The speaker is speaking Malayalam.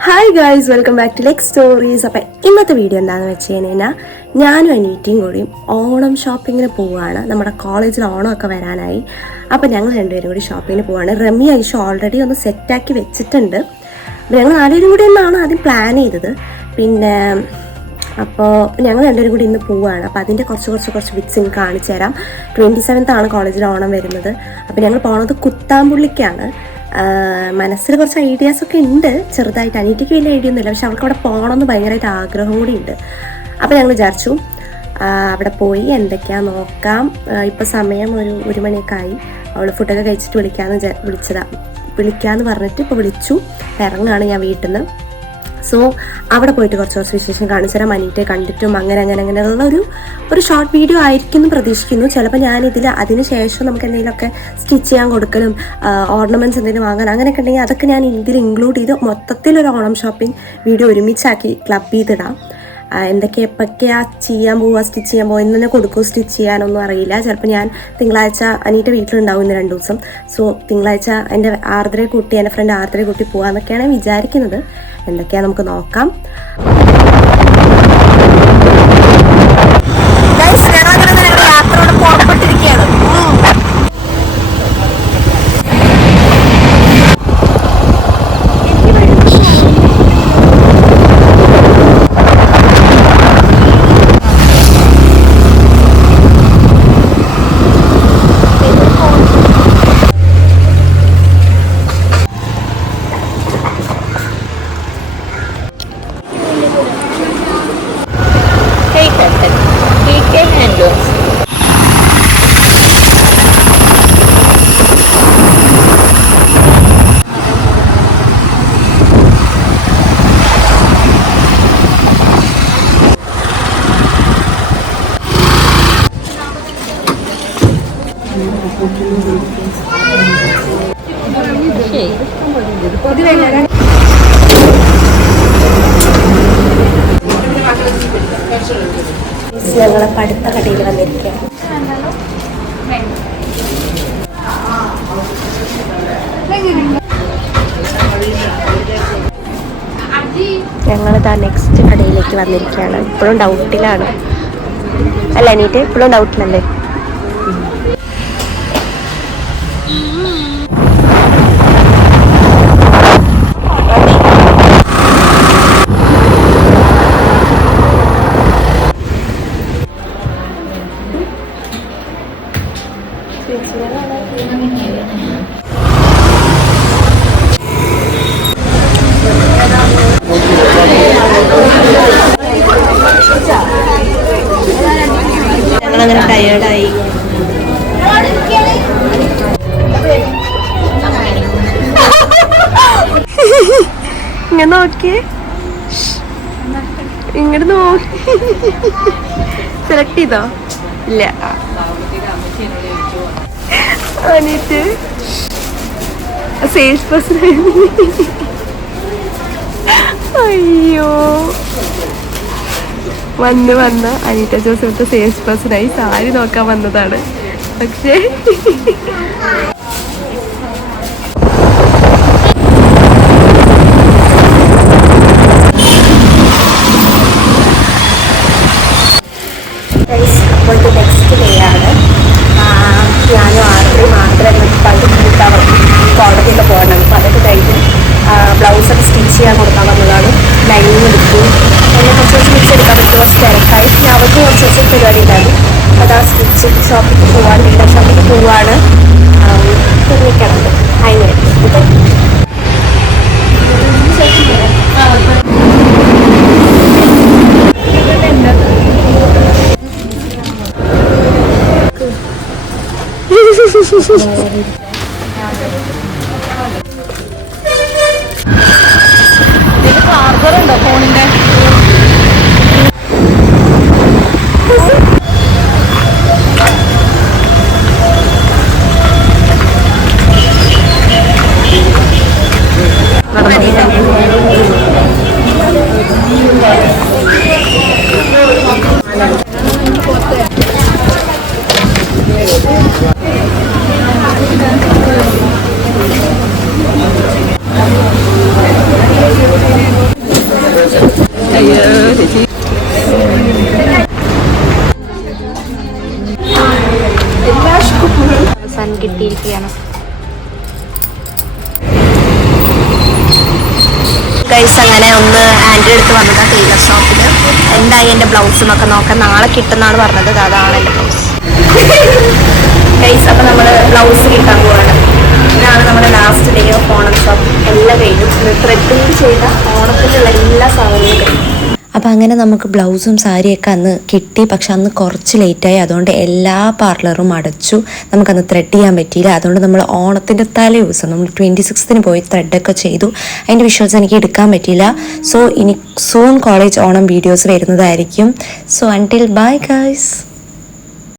Hi guys, welcome back to ലെക് സ്റ്റോറീസ്. അപ്പം ഇന്നത്തെ വീഡിയോ എന്താണെന്ന് വെച്ച് കഴിഞ്ഞാൽ ഞാനും അനീറ്റയും കൂടിയും ഓണം ഷോപ്പിങ്ങിന് പോവുകയാണ്. നമ്മുടെ കോളേജിൽ ഓണമൊക്കെ വരാനായി. അപ്പം ഞങ്ങൾ രണ്ടുപേരും കൂടി ഷോപ്പിങ്ങിന് പോവുകയാണ്. റമി ഐഷു ഓൾറെഡി ഒന്ന് സെറ്റാക്കി വെച്ചിട്ടുണ്ട്. അപ്പം ഞങ്ങൾ നാലുപേരും കൂടി എന്നാണ് ആദ്യം പ്ലാൻ ചെയ്തത്. പിന്നെ അപ്പോൾ ഞങ്ങൾ രണ്ടുപേരും കൂടി ഇന്ന് പോവുകയാണ്. അപ്പോൾ അതിൻ്റെ കുറച്ച് ബിറ്റ്സ് കാണിച്ചു തരാം. 27th ആണ് കോളേജിൽ ഓണം വരുന്നത്. അപ്പോൾ ഞങ്ങൾ പോകുന്നത് കുത്താമ്പുള്ളിക്കാണ്. മനസ്സിൽ കുറച്ച് ഐഡിയാസൊക്കെ ഉണ്ട്, ചെറുതായിട്ട്. അനീറ്റയ്ക്ക് വലിയ ഐഡിയ ഒന്നുമില്ല, പക്ഷെ അവൾക്ക് അവിടെ പോകണമെന്ന് ഭയങ്കരമായിട്ട് ആഗ്രഹം കൂടി ഉണ്ട്. അപ്പോൾ ഞങ്ങൾ വിചാരിച്ചു അവിടെ പോയി എന്തൊക്കെയാണെന്ന് നോക്കാം. ഇപ്പോൾ സമയം ഒരു മണിയൊക്കെ ആയി. അവൾ ഫുഡൊക്കെ കഴിച്ചിട്ട് വിളിക്കാമെന്ന് പറഞ്ഞിട്ട് ഇപ്പോൾ വിളിച്ചു. ഇറങ്ങുകയാണ് ഞാൻ വീട്ടിൽ നിന്ന്. സോ അവിടെ പോയിട്ട് കുറച്ച് വിശേഷം കാണിച്ചു തരാം. അനീറ്റയെ കണ്ടിട്ടും അങ്ങനെയുള്ള ഒരു ഷോർട്ട് വീഡിയോ ആയിരിക്കും എന്ന് പ്രതീക്ഷിക്കുന്നു. ചിലപ്പോൾ ഞാനിതിൽ അതിന് ശേഷം നമുക്ക് എന്തെങ്കിലുമൊക്കെ സ്റ്റിച്ച് ചെയ്യാൻ കൊടുക്കലും ഓർണമെൻറ്റ്സ് എന്തെങ്കിലും വാങ്ങാൻ അങ്ങനെയൊക്കെ ഉണ്ടെങ്കിൽ അതൊക്കെ ഞാൻ ഇതിൽ ഇൻക്ലൂഡ് ചെയ്ത് മൊത്തത്തിലൊരു ഓണം ഷോപ്പിംഗ് വീഡിയോ ഒരുമിച്ചാക്കി ക്ലബ് ചെയ്തിടാം. എപ്പോഴൊക്കെയാണ് സ്റ്റിച്ച് ചെയ്യാൻ പോവുക, ഇന്ന് തന്നെ കൊടുക്കുമോ സ്റ്റിച്ച് ചെയ്യാനൊന്നും അറിയില്ല. ചിലപ്പോൾ ഞാൻ തിങ്കളാഴ്ച അനീറ്റ വീട്ടിലുണ്ടാവും ഇന്ന് 2 ദിവസം. സോ തിങ്കളാഴ്ച എൻ്റെ ഫ്രണ്ട് ആർദ്രയെ കൂട്ടി പോകാമെന്നൊക്കെയാണ് വിചാരിക്കുന്നത്. എന്തൊക്കെയാണ് നമുക്ക് നോക്കാം. യാത്രയോട് പുറപ്പെട്ടിരിക്കുകയാണ്. ഞങ്ങൾ അടുത്ത കടയിൽ വന്നിരിക്കുകയാണ്. ഞങ്ങളിതാ നെക്സ്റ്റ് കടയിലേക്ക് വന്നിരിക്കുകയാണ്. ഇപ്പോഴും ഡൗട്ടിലാണ് അല്ല അനീറ്റ്? ഇപ്പോഴും ഡൗട്ടിലല്ലേ? ഞങ്ങളങ്ങനെ ടയേർഡായി. ഇങ്ങനെ നോക്കിയേ, ഇങ്ങോട്ട് നോക്കി. സെലക്ട് ചെയ്തോ? ഇല്ല. എന്നിട്ട് സെയിൽസ് പേഴ്സൺ. അയ്യോ, വന്ന അനീറ്റ ജോസഫത്തെ സെയിൽസ് പേഴ്സണായി സാരി നോക്കാൻ വന്നതാണ്. പക്ഷേ നെക്സ്റ്റ് ഡേ ആണ്. ഞാനും മാത്രം കോളേജിലൊക്കെ പോകണം. അപ്പോൾ അതൊക്കെ കഴിഞ്ഞ് ബ്ലൗസൊക്കെ സ്റ്റിച്ച് ചെയ്യാൻ കൊടുക്കാൻ വന്നതാണ്. ലൈനിങ് എടുത്തു. എന്നെ കുറച്ച് മിച്ചെടുക്കാൻ പറ്റും. കുറച്ച് തിരക്കായി. ഞാൻ അവർക്ക് കുറച്ച് പരിപാടി ഉണ്ടായിരുന്നു. അതാ സ്റ്റിച്ചിങ് ഷോപ്പിൽ പോവാൻ, ടൈലർ ഷോപ്പിൽ പോവാണ്. തുണിക്കണത് അതിനായിട്ട് ചാർജറുണ്ടോ ഫോണിന്റെ? ഗൈസ് അങ്ങനെ ഒന്ന് ആൻറ്റി അടുത്ത് വന്നതാണ് ടൈലർ ഷോപ്പിൽ. എന്തായി എൻ്റെ ബ്ലൗസുമൊക്കെ നോക്കാം, നാളെ കിട്ടുന്നാണ് പറഞ്ഞത്. അതാണ് എൻ്റെ ബ്ലൗസ് ഗൈസ്. അപ്പം നമ്മൾ ബ്ലൗസ് കിട്ടാൻ പോവാണ്. ഇതാണ് നമ്മുടെ last day of Onam shop. എല്ലാം കഴിഞ്ഞു. ത്രെഡിങ് ചെയ്ത ഓണത്തിനുള്ള എല്ലാ സാധനങ്ങളും കഴിഞ്ഞു. അപ്പോൾ അങ്ങനെ നമുക്ക് ബ്ലൗസും സാരിയൊക്കെ അന്ന് കിട്ടി. പക്ഷെ അന്ന് കുറച്ച് ലേറ്റായി, അതുകൊണ്ട് എല്ലാ പാർലറും അടച്ചു. നമുക്കന്ന് ത്രെഡ് ചെയ്യാൻ പറ്റിയില്ല. അതുകൊണ്ട് നമ്മൾ ഓണത്തിൻ്റെ തലേ ദിവസം നമ്മൾ 26th പോയി ത്രെഡൊക്കെ ചെയ്തു. അതിൻ്റെ വിഷ്വൽസ് എനിക്ക് എടുക്കാൻ പറ്റിയില്ല. സോ ഇനി സൂൺ കോളേജ് ഓണം വീഡിയോസ് വരുന്നതായിരിക്കും. So until bye guys.